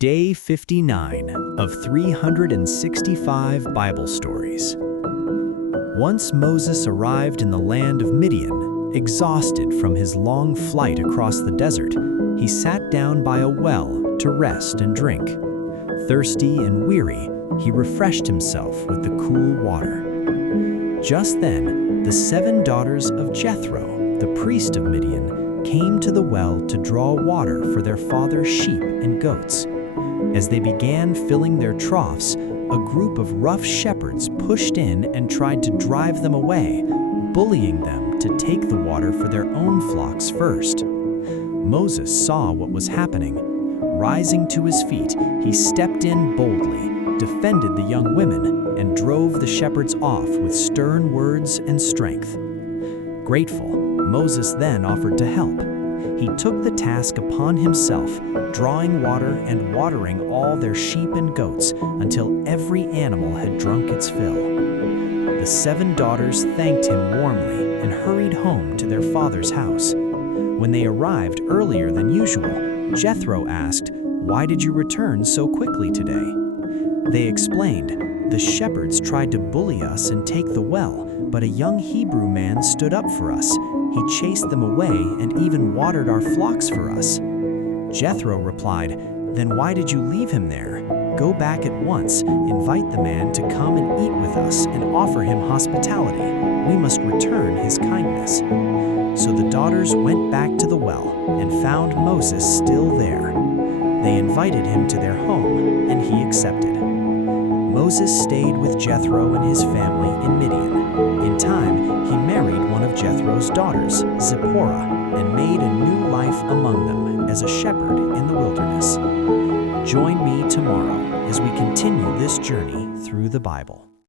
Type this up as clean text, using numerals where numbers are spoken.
Day 59 of 365 Bible Stories. Once Moses arrived in the land of Midian, exhausted from his long flight across the desert, he sat down by a well to rest and drink. Thirsty and weary, he refreshed himself with the cool water. Just then, the 7 daughters of Jethro, the priest of Midian, came to the well to draw water for their father's sheep and goats. As they began filling their troughs, a group of rough shepherds pushed in and tried to drive them away, bullying them to take the water for their own flocks first. Moses saw what was happening. Rising to his feet, he stepped in boldly, defended the young women, and drove the shepherds off with stern words and strength. Grateful, Moses then offered to help. He took the task upon himself, drawing water and watering all their sheep and goats until every animal had drunk its fill. The 7 daughters thanked him warmly and hurried home to their father's house. When they arrived earlier than usual, Jethro asked, "Why did you return so quickly today?" They explained, "The shepherds tried to bully us and take the well, but a young Hebrew man stood up for us. He chased them away and even watered our flocks for us." Jethro replied, "Then why did you leave him there? Go back at once, invite the man to come and eat with us and offer him hospitality. We must return his kindness." So the daughters went back to the well and found Moses still there. They invited him to their home, and he accepted. Moses stayed with Jethro and his family in Midian. In time, he married one of Jethro's daughters, Zipporah, and made a new life among them as a shepherd in the wilderness. Join me tomorrow as we continue this journey through the Bible.